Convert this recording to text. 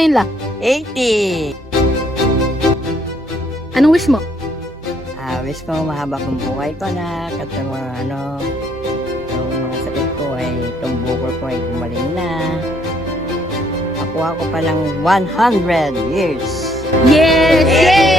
ngayon, La? 80. Anong wish mo? Wish ko mahaba kong buhay ko na at yung mga yung mga sakit ko ay itong bukol ko ay gumaling na. Nakuha ko palang 100 years. Yes! Yay!